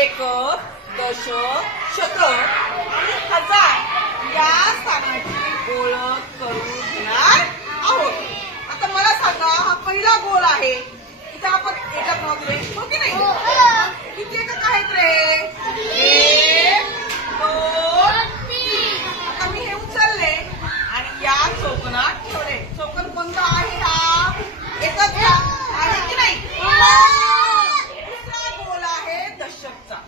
एकक, दशक, शतक आणि हजार या स्थानाची ओळख करून घेणार आहोत. आता मला सांगा, हा पहिला गोल आहे. इथं आपण एकक मोजले हो की नाही? किती एकक आहेत रे? 1 2 3. आता मी हे उचलले आणि या चौकोनात ठेवले. चौकोन कोणता आहे? हा एककचा आहे की नाही? दुसरा गोल आहे दशकचा.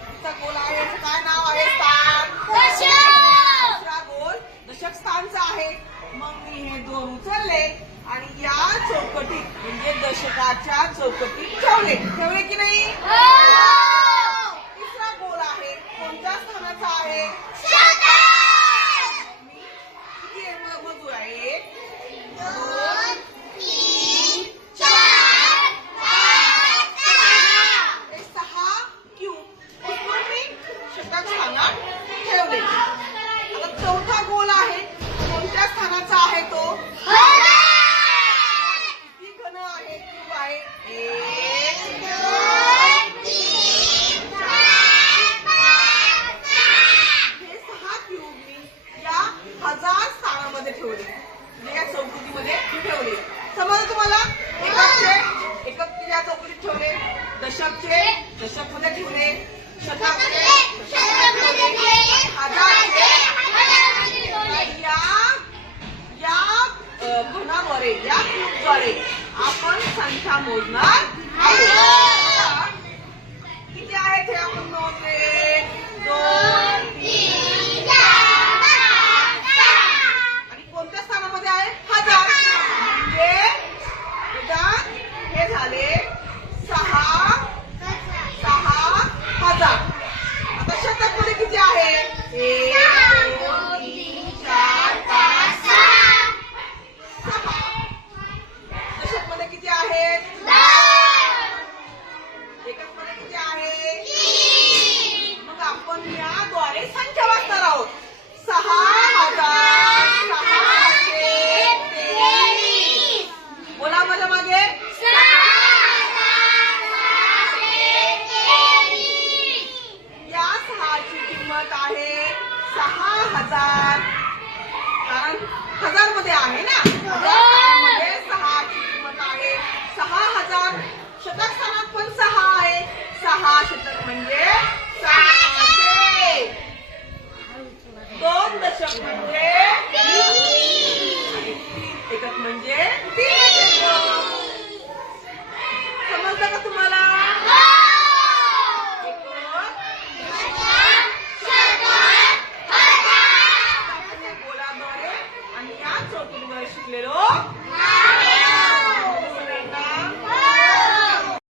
दुसरा गोल आहे, काय नाव आहे? स्थान. दुसरा गोल दशक स्थानचा आहे. मग मी हे दोन उचलले आणि या चौकटीत म्हणजे दशकाच्या चौकटीत ठेवले की नाही? तिसरा गोल आहे, कोणत्या स्थानाचा आहे? मी किती मोजू आहे? 1 2 3 4 5 6 क्यूब उचलून मी शतक स्थानात ठेवले. आता चौथा गोल आहे, कोणत्या स्थानाचा आहे तो? किती घन आहे? क्यूब आहे? 1 2 3 4 5 6. हे 6 क्यूब मी या हजार स्थानामध्ये ठेवले, म्हणजे या चौकटीमध्ये ठेवले. समजलं तुम्हाला? एककचे या चौकटीत ठेवले, दशकचे दशक मध्ये ठेवले, शतकचे शतकमध्ये ठेवले, हजारचे या घनाद्वारे या क्यूबद्वारे आपण संख्या मोजणार आहोत. किती आहेत हे आपण मोजले? 2 3 4 5 6. आणि कोणत्या स्थानामध्ये आहे? हजार. म्हणजे हे झाले 6 हजार. आता शतक मध्ये किती आहे? 1 2 3 4 5 6. दशक मध्ये किती आहेत? एकक मध्ये किती आहे? 3. मग आपण याद्वारे संख्या वाचणार आहोत. 6000 623. बोला माझ्या मागे. 6023. या 6 ची किंमत आहे 6000. कारण हजार मध्ये आहे ना, मध्ये 6 ची किंमत आहे 6000. शतक स्थानात पण 6 आहे. 6 शतक म्हणजे 600. 2 दशक म्हणजे 3. एकक म्हणजे 3. समजलं का तुम्हाला? गोलाद्वारे आणि या चौकटीद्वारे शिकलेलो